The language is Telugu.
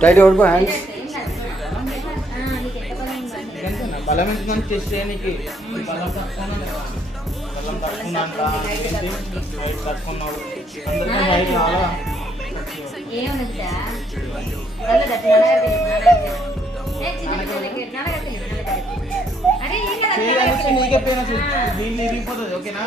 టైట్ ఓడిపో హ్యాండ్స్ బలం ఎంతుందని టెస్ట్ చేయడానికి బలం తక్కున్నాడు అందరికీ బయట చాలా నీకే పేరు దీన్ని ఇరిగిపోతుంది ఓకేనా